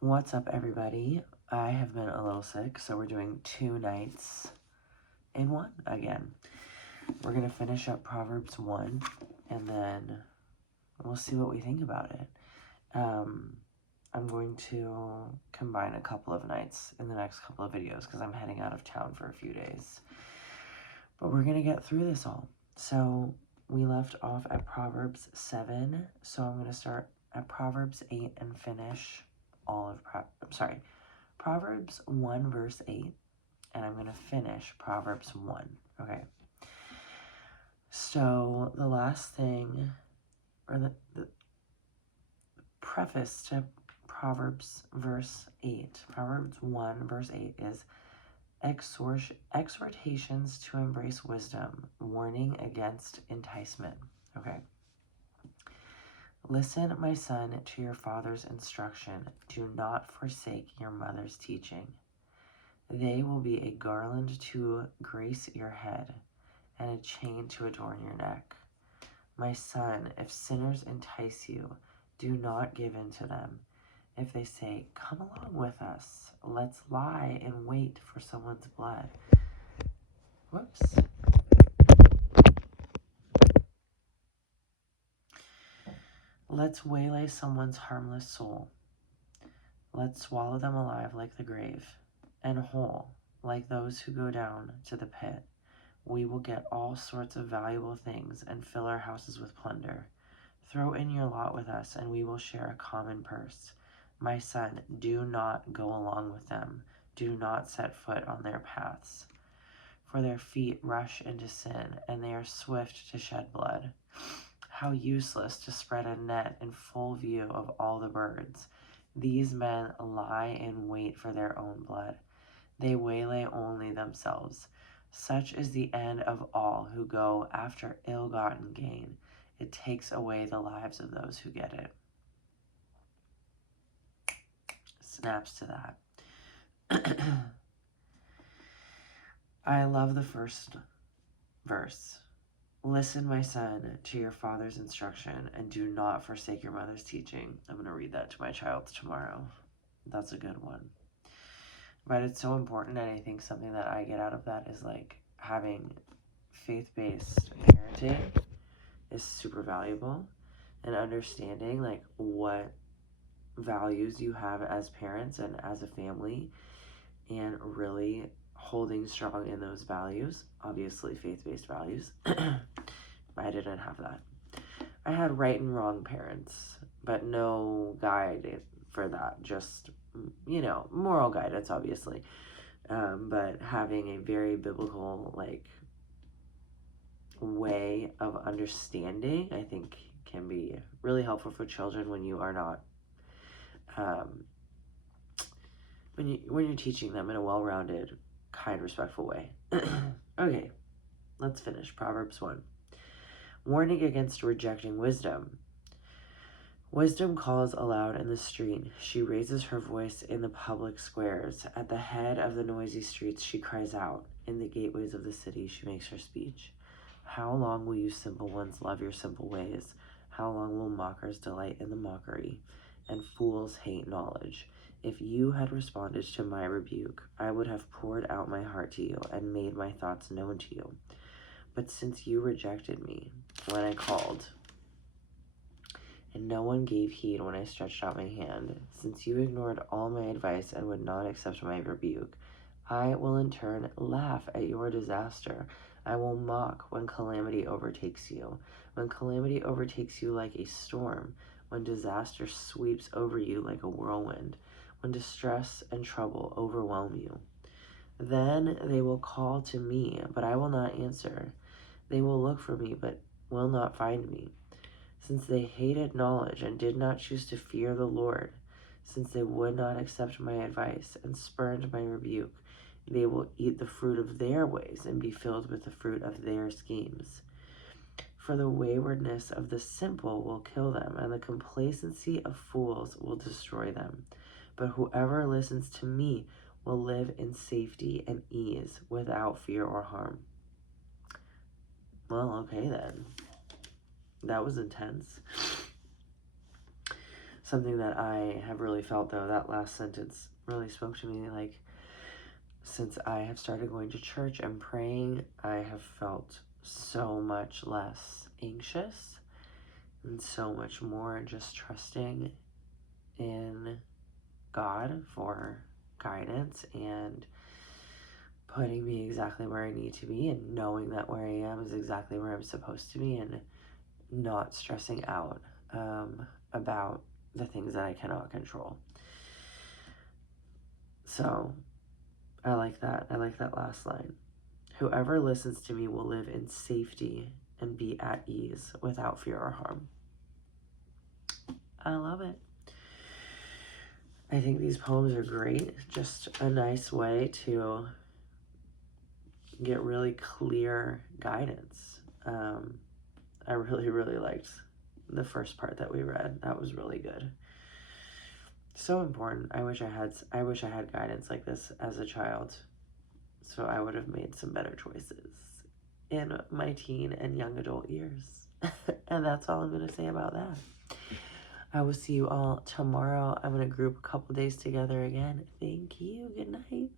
What's up, everybody? I have been a little sick, so we're doing 2 nights in one again. We're going to finish up Proverbs 1, and then we'll see what we think about it. I'm going to combine a couple of nights in the next couple of videos because I'm heading out of town for a few days. But we're going to get through this all. So we left off at Proverbs 7, so I'm going to start at Proverbs 8 and finish all of Proverbs 1 verse 8, and I'm going to finish Proverbs 1, okay? So the last thing, or the preface to Proverbs verse 8, Proverbs 1 verse 8 is exhortations to embrace wisdom, warning against enticement, okay? Listen, my son, to your father's instruction. Do not forsake your mother's teaching. They will be a garland to grace your head and a chain to adorn your neck. My son, if sinners entice you, do not give in to them. If they say, come along with us, let's lie in wait for someone's blood. Whoops. Let's waylay someone's harmless soul. Let's swallow them alive like the grave, and whole like those who go down to the pit. We will get all sorts of valuable things and fill our houses with plunder. Throw in your lot with us, and we will share a common purse. My son, do not go along with them. Do not set foot on their paths. For their feet rush into sin, and they are swift to shed blood. How useless to spread a net in full view of all the birds. These men lie in wait for their own blood. They waylay only themselves. Such is the end of all who go after ill-gotten gain. It takes away the lives of those who get it. Snaps to that. I love the first verse. Listen, my son, to your father's instruction, and do not forsake your mother's teaching. I'm going to read that to my child tomorrow. That's a good one. But it's so important, and I think something that I get out of that is like having faith-based parenting is super valuable, and understanding like what values you have as parents and as a family, and really holding strong in those values, obviously faith-based values. I didn't have that. I had right and wrong parents, but no guide for that, just, you know, moral guidance, obviously. But having a very biblical, like, way of understanding, I think can be really helpful for children when you are not, when you're teaching them in a well-rounded, kind, respectful way. Okay, let's finish Proverbs 1. Warning against rejecting wisdom. Wisdom calls aloud in the street. She raises her voice in the public squares. At the head of the noisy streets she cries out. In the gateways of the city she makes her speech. How long will you simple ones love your simple ways? How long will mockers delight in the mockery, and fools hate knowledge? If you had responded to my rebuke, I would have poured out my heart to you and made my thoughts known to you. But since you rejected me when I called, and no one gave heed when I stretched out my hand, since you ignored all my advice and would not accept my rebuke, I will in turn laugh at your disaster. I will mock when calamity overtakes you. When calamity overtakes you like a storm, when disaster sweeps over you like a whirlwind, when distress and trouble overwhelm you. Then they will call to me, but I will not answer. They will look for me, but will not find me. Since they hated knowledge and did not choose to fear the Lord, since they would not accept my advice and spurned my rebuke, they will eat the fruit of their ways and be filled with the fruit of their schemes. For the waywardness of the simple will kill them, and the complacency of fools will destroy them. But whoever listens to me will live in safety and ease without fear or harm. Well, okay then. That was intense. Something that I have really felt, though, that last sentence really spoke to me. Like, since I have started going to church and praying, I have felt so much less anxious and so much more just trusting in God for guidance and putting me exactly where I need to be, and knowing that where I am is exactly where I'm supposed to be, and not stressing out about the things that I cannot control. So I like that. I like that last line. Whoever listens to me will live in safety and be at ease without fear or harm. I love it. I think these poems are great. Just a nice way to get really clear guidance. I really, really liked the first part that we read. That was really good. So important. I wish I had guidance like this as a child, so I would have made some better choices in my teen and young adult years. And that's all I'm going to say about that. I will see you all tomorrow. I'm going to group a couple days together again. Thank you. Good night.